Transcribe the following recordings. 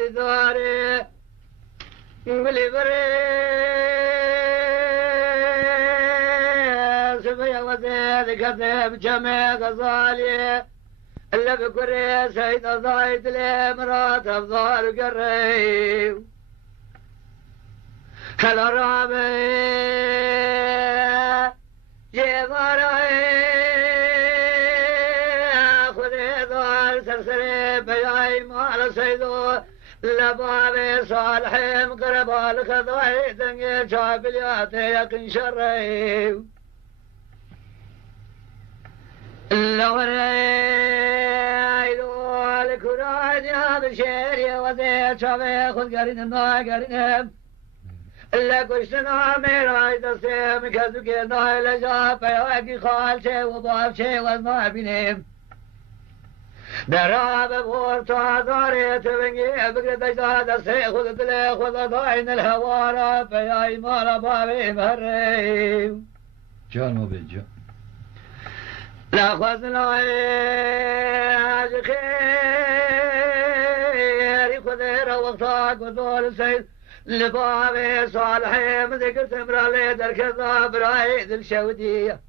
ودي داري قولي بريس بيا وزيد كذب جمع غزالي اللي بكري سيد ضايد لي مرات افضل قريب هلا رابي جيباري خذي ضال سرسري بياي مال سيدو لبابي صالحي مقرب الخضوي دنيا شابلياتي يقن شري اللوري الكراد يا بشيري وذي شابي خذ قرين ما قرين إلا كشنا ميراي دسيم كذوكي ناي لجا بياكي خال شي وباب شي وزما بينيم دراب بورتا داري تبنجي بقرد اجداد دسي خذ دلي خذ داين الهوارا بياي مالا بابي مريم جان وبجان لا خذنا خير خذير وقتاك وذول سيد لبابي صالحي مذكر تمرالي در كذاب رايد الشودية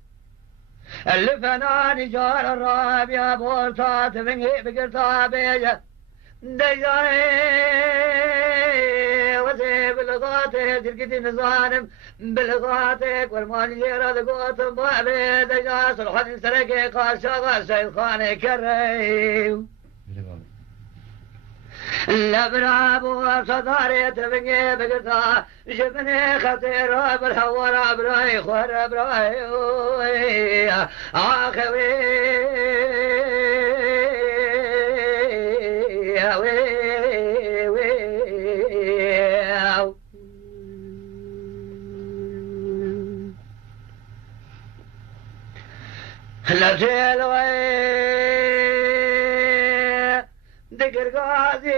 اللي فناني جار الرابية بورتا تفنقي بقرتا بيجا دجاي وزي بلغاتي تركتي نظانم بلغاتك والمال جيرا دقوتم بابي دجا صلحة سرقي قاشا سيد خاني كريم لبرابو صداري تبني بقرتا جبني خطيرا بالهوارا براي خوار براي آخوي لا تلوي ذكر قاضي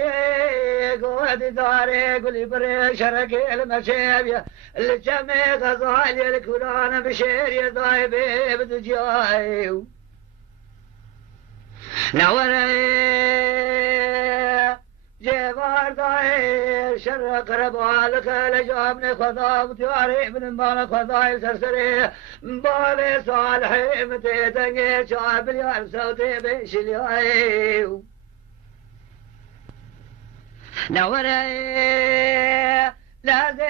قوة داري قولي بري شرك المشيبيا اللي جمع غزالي الكوران بشير يضاي بيبدو جاي نوري جبار داي شرق ربالك لجامني خذا بتواري من مالك خذا سرسري بالي صالحي متي تنجي شعب اليوم صوتي بشلياي نوري لازي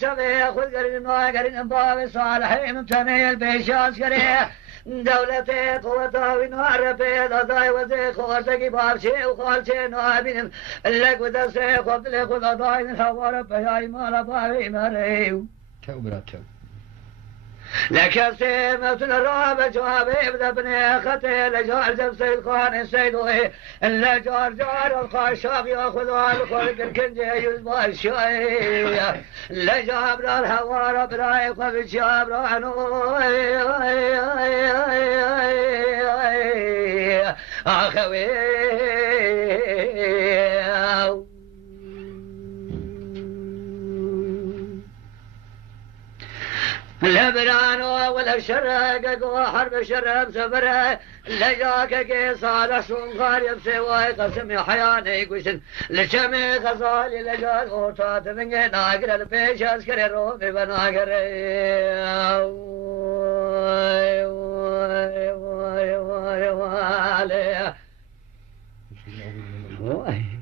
شبي خذ قرين ما قرين بابي صالحي ممتني البيشاس قريه دولتي قوتها ونوار بيض ضاي وزي خوارتكي بابشي وخالشي نوابين اللك ودسي خبت لي خذ ضاي من هوار بياي مالا بابي مريو تو برا تو لك سيمة الرابع جوابي ابدا بني خطي لجار جب سيد خواني سيدوي اللي جار جار الخاشاب ياخذ الخلق الكنجي يزبا الشوي اللي جابر الهوار براي خذ شاب رانو اخوي لبنان ولا شرق حرب شرب سفره لجاك كي صالح سنخار يبسي واي قسم حياني قشن لشمي غزالي لجاك اوتات من ناقر البيش اسكري رومي بناقر واي